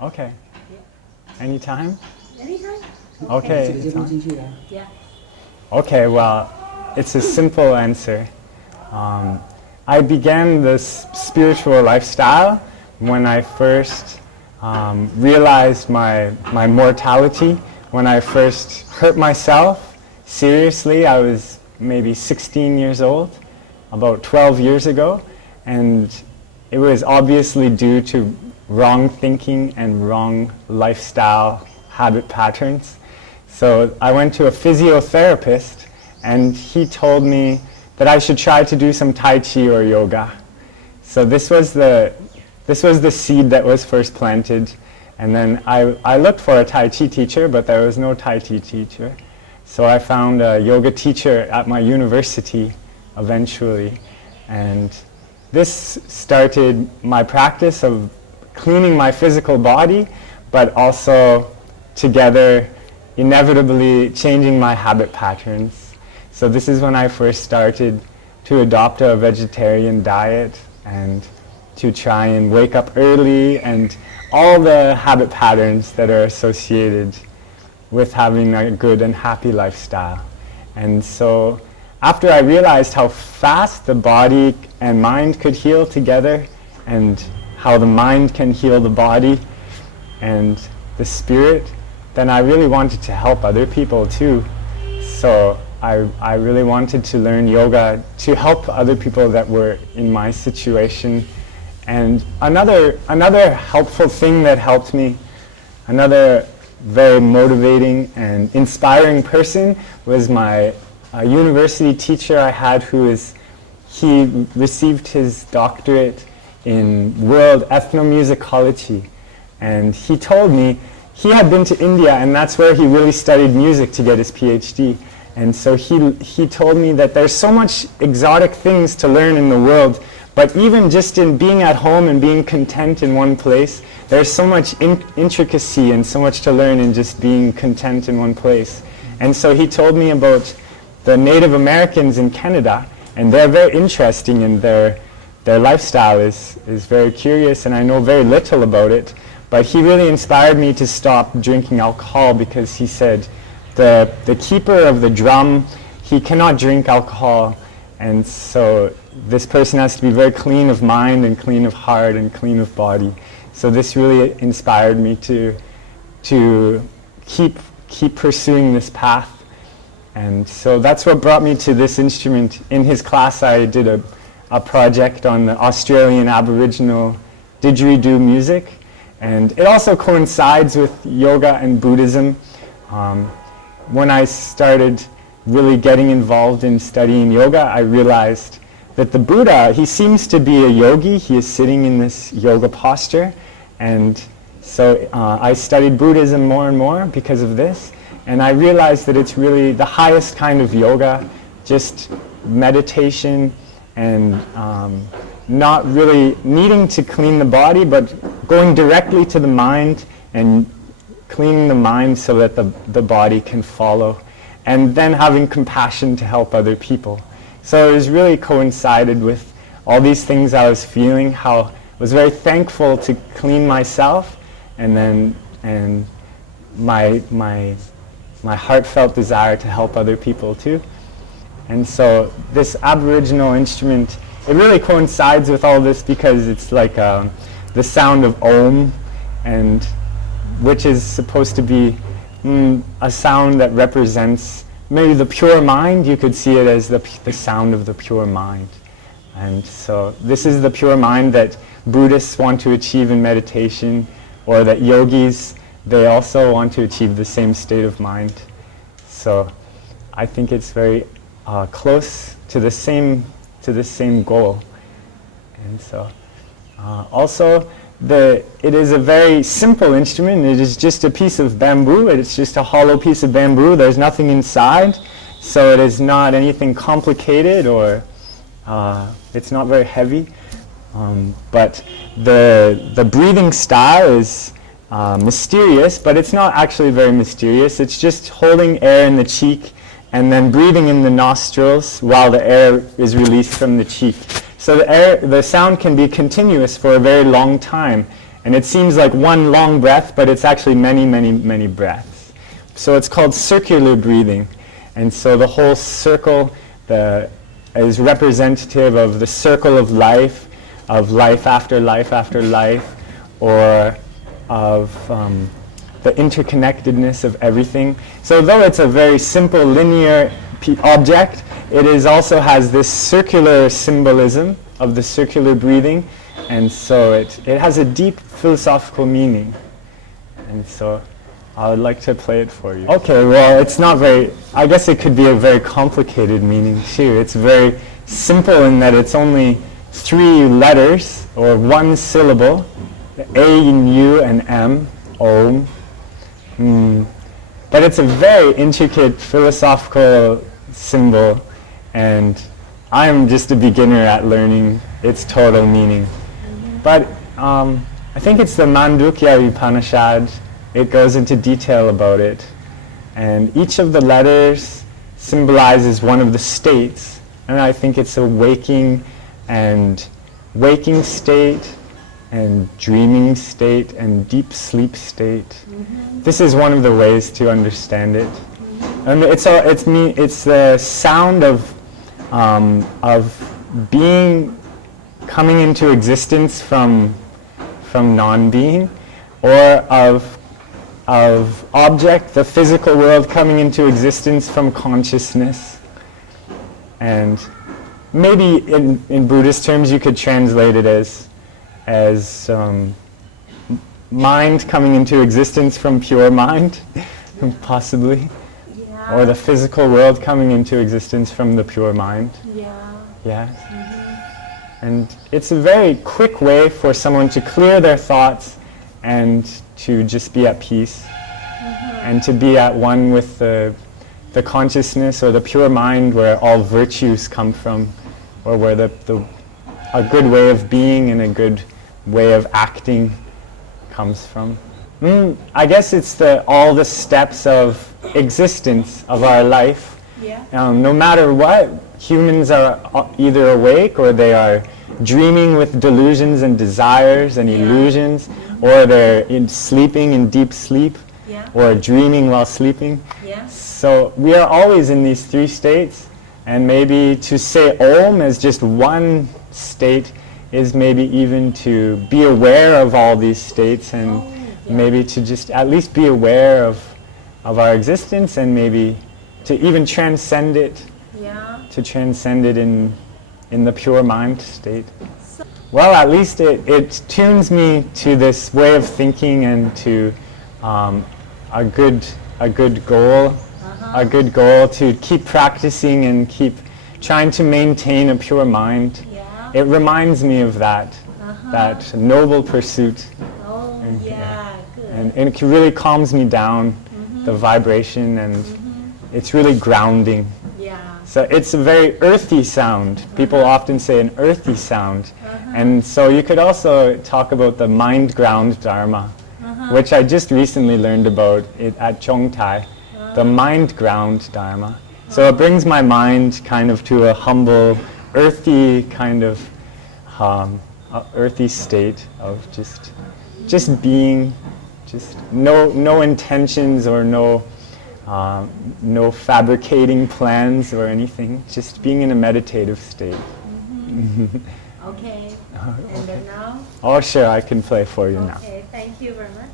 Okay. Anytime? Anytime. Okay. Yeah. Okay, well, it's a simple answer. I began this spiritual lifestyle when I first realized my mortality, when I first hurt myself seriously. I was maybe 16 years old, about 12 years ago, and it was obviously due to wrong thinking and wrong lifestyle habit patterns. So I went to a physiotherapist, and he told me that I should try to do some Tai Chi or yoga. So this was the seed that was first planted. And then I looked for a Tai Chi teacher, but there was no Tai Chi teacher. So I found a yoga teacher at my university eventually. And this started my practice of cleaning my physical body, but also together inevitably changing my habit patterns. So this is when I first started to adopt a vegetarian diet and to try and wake up early and all the habit patterns that are associated with having a good and happy lifestyle. And so after I realized how fast the body and mind could heal together, and how the mind can heal the body and the spirit, then I really wanted to help other people too. So I really wanted to learn yoga to help other people that were in my situation. And another helpful thing that helped me, another very motivating and inspiring person, was my university teacher I had, he received his doctorate in world ethnomusicology. And he told me he had been to India, and that's where he really studied music to get his PhD. And so he told me that there's so much exotic things to learn in the world, but even just in being at home and being content in one place, there's so much intricacy and so much to learn in just being content in one place. And so he told me about the Native Americans in Canada, and they're very interesting, and their lifestyle is very curious, and I know very little about it. But he really inspired me to stop drinking alcohol, because he said the keeper of the drum, he cannot drink alcohol, and so this person has to be very clean of mind and clean of heart and clean of body. So this really inspired me to keep pursuing this path. And so that's what brought me to this instrument. In his class I did a project on the Australian Aboriginal didgeridoo music, and it also coincides with yoga and Buddhism. When I started really getting involved in studying yoga, I realized that the Buddha, he seems to be a yogi. He is sitting in this yoga posture, and so I studied Buddhism more and more because of this, and I realized that it's really the highest kind of yoga, just meditation and not really needing to clean the body, but going directly to the mind and cleaning the mind so that the body can follow, and then having compassion to help other people. So it was really coincided with all these things I was feeling, how I was very thankful to clean myself, and my heartfelt desire to help other people too. And so this Aboriginal instrument, it really coincides with all this, because it's like the sound of Om, and which is supposed to be a sound that represents maybe the pure mind. You could see it as the sound of the pure mind. And so this is the pure mind that Buddhists want to achieve in meditation, or that yogis, they also want to achieve the same state of mind. So I think it's very close to the same goal. And so also it is a very simple instrument. It is just a piece of bamboo. It's just a hollow piece of bamboo. There's nothing inside, so it is not anything complicated, or it's not very heavy. But the breathing style is mysterious, but it's not actually very mysterious. It's just holding air in the cheek and then breathing in the nostrils while the air is released from the cheek. So the sound can be continuous for a very long time, And it seems like one long breath, but it's actually many, many, many breaths. So it's called circular breathing. And so the whole circle is representative of the circle of life after life after life, or of the interconnectedness of everything. So though it's a very simple linear object, it also has this circular symbolism of the circular breathing, and so it has a deep philosophical meaning. And so I would like to play it for you. Okay, well, it's not very, I guess it could be a very complicated meaning too. It's very simple in that it's only 3 letters, or 1 syllable, A and U and M, Om. But it's a very intricate philosophical symbol, and I'm just a beginner at learning its total meaning. But I think it's the Mandukya Upanishad. It goes into detail about it. And each of the letters symbolizes one of the states. And I think it's a waking state, and dreaming state, and deep sleep state. This is one of the ways to understand it. And it's the sound of being coming into existence from non-being, or of object, the physical world, coming into existence from consciousness. And maybe in Buddhist terms you could translate it as mind coming into existence from pure mind, possibly. Yeah. Or the physical world coming into existence from the pure mind. Yeah. Yes. And it's a very quick way for someone to clear their thoughts and to just be at peace, and to be at one with the consciousness or the pure mind where all virtues come from, or where a good way of being and a good way of acting comes from. I guess it's all the steps of existence of our life. Yeah. No matter what, humans are either awake, or they are dreaming with delusions and desires and illusions, or they're sleeping in deep sleep, or dreaming while sleeping. So we are always in these 3 states, and maybe to say Om as just one state is maybe even to be aware of all these states, and maybe to just at least be aware of our existence, and maybe to even transcend it, to transcend it in the pure mind state. Well, at least it tunes me to this way of thinking, and to a good goal, a good goal to keep practicing and keep trying to maintain a pure mind. It reminds me of that noble pursuit. And it really calms me down, the vibration, and it's really grounding. So it's a very earthy sound. People often say an earthy sound. And so you could also talk about the mind ground dharma, which I just recently learned about at Chongtai, the mind ground dharma. So it brings my mind kind of to a humble, earthy kind of earthy state of just being, just no intentions, or no fabricating plans or anything, just being in a meditative state. Okay. And then now? Oh, sure, I can play for you now. Okay, thank you very much.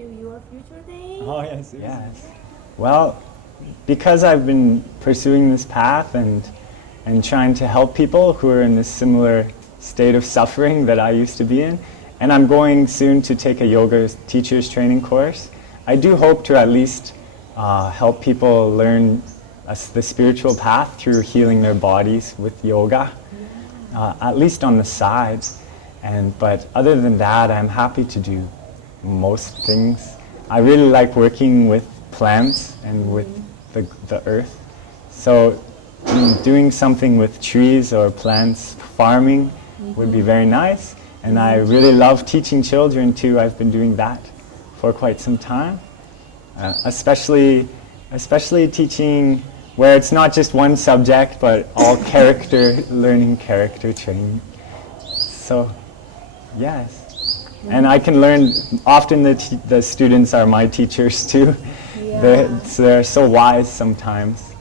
your future day? Oh, yes. Yes. Well, because I've been pursuing this path and trying to help people who are in this similar state of suffering that I used to be in, and I'm going soon to take a yoga teacher's training course, I do hope to at least help people learn the spiritual path through healing their bodies with yoga, at least on the sides. But other than that, I'm happy to do most things. I really like working with plants and with the earth. So doing something with trees or plants, farming would be very nice. And I really love teaching children too. I've been doing that for quite some time. Especially teaching where it's not just one subject, but all learning character training. So, yes. And I can learn, often the students are my teachers too. Yeah. They're so wise sometimes.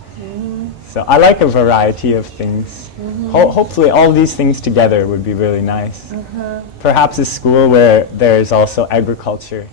So I like a variety of things. Hopefully all these things together would be really nice. Perhaps a school where there's also agriculture.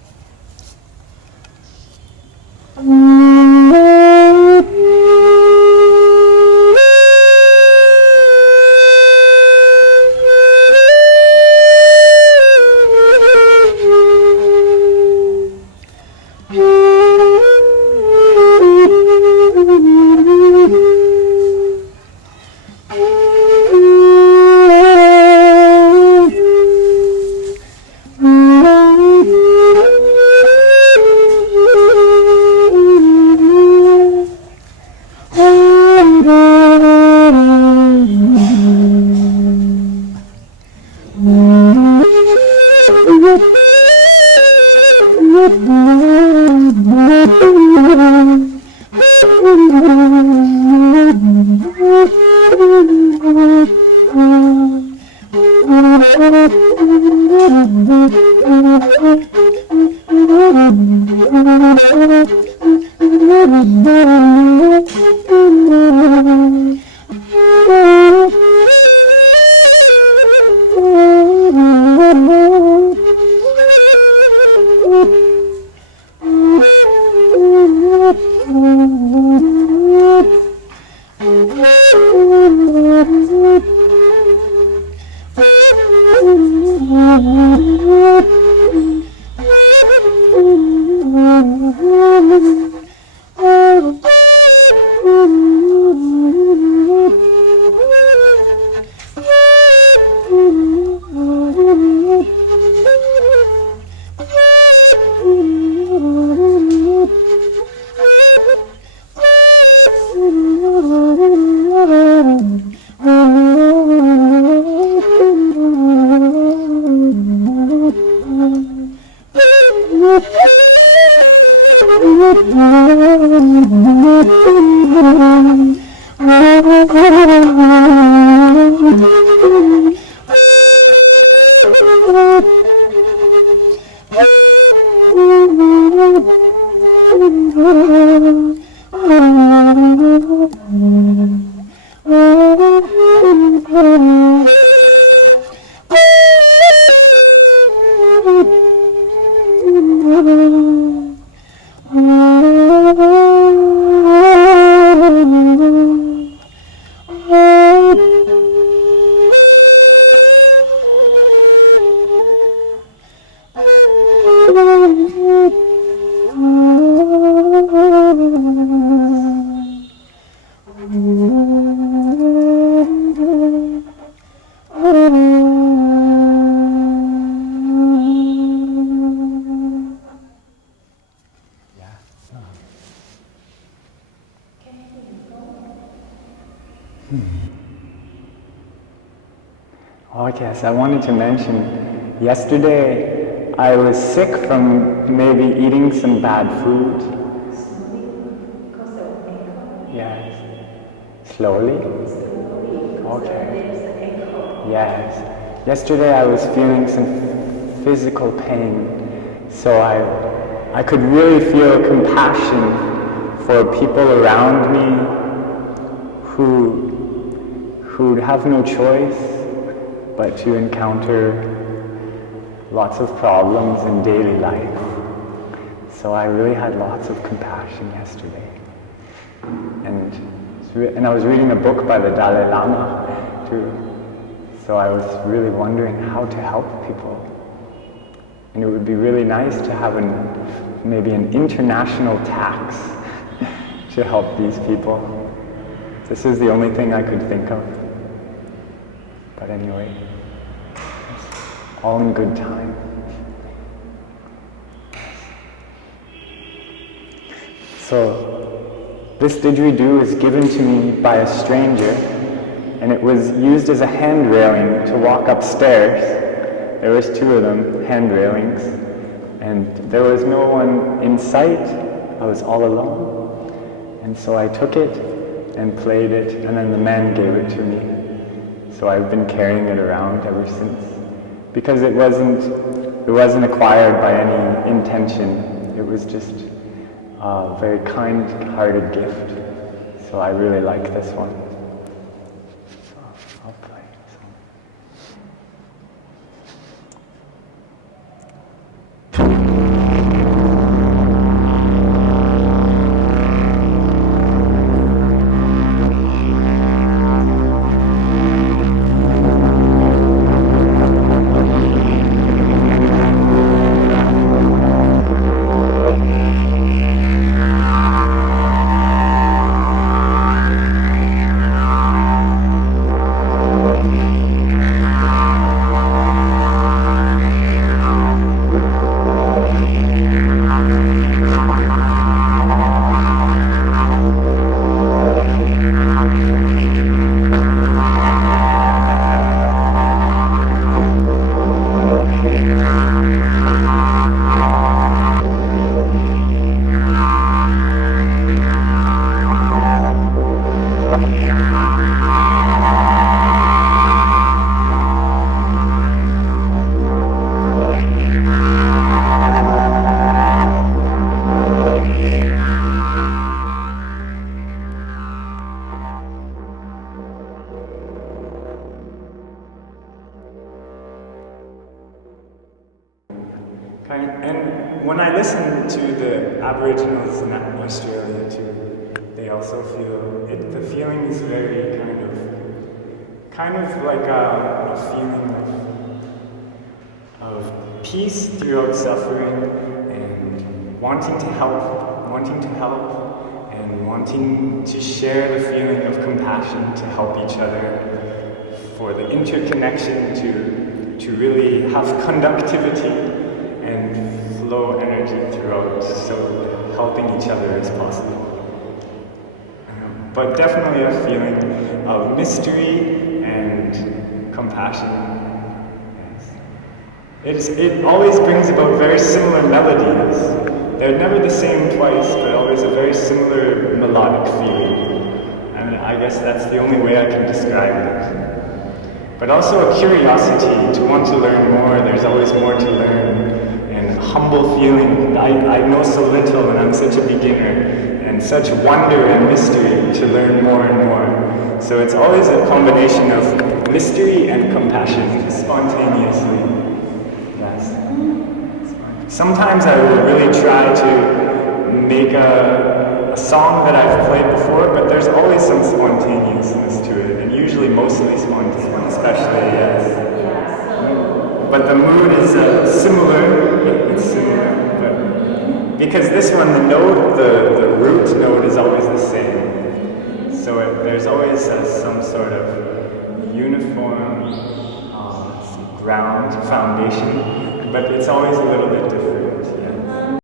Oh yes, I wanted to mention, yesterday I was sick from maybe eating some bad food. Yes. Slowly? Okay. Yes. Yesterday I was feeling some physical pain, so I could really feel compassion for people around me who have no choice but to encounter lots of problems in daily life. so I really had lots of compassion yesterday. And I was reading a book by the Dalai Lama too. So I was really wondering how to help people. And it would be really nice to have maybe an international tax to help these people. This is the only thing I could think of. But anyway, it's all in good time. So this didgeridoo is given to me by a stranger, and it was used as a hand railing to walk upstairs. There was 2 of them, hand railings, and there was no one in sight. I was all alone. And so I took it and played it, and then the man gave it to me. So I've been carrying it around ever since. Because it wasn't acquired by any intention. It was just a very kind-hearted gift. So I really like this one. So I'll play this one. And when I listen to the Aboriginals in Australia too, they also feel it. The feeling is very kind of like a feeling of peace throughout suffering, and wanting to help, and wanting to share the feeling of compassion to help each other, for the interconnection to really have conductivity and flow energy throughout, so helping each other is possible. But definitely a feeling of mystery and compassion. Yes. It always brings about very similar melodies. They're never the same twice, but always a very similar melodic feeling. And I guess that's the only way I can describe it. But also a curiosity to want to learn more. There's always more to learn. And a humble feeling. I know so little and I'm such a beginner. And such wonder and mystery to learn more and more. So it's always a combination of mystery and compassion, spontaneously. Yes. Sometimes I will really try to make a song that I've played before, but there's always some spontaneousness to it, and usually mostly spontaneous, especially, yes. But the mood is similar. It's similar, but because this one, the note, the root note is always the same. So there's always some sort of uniform ground, foundation, but it's always a little bit different.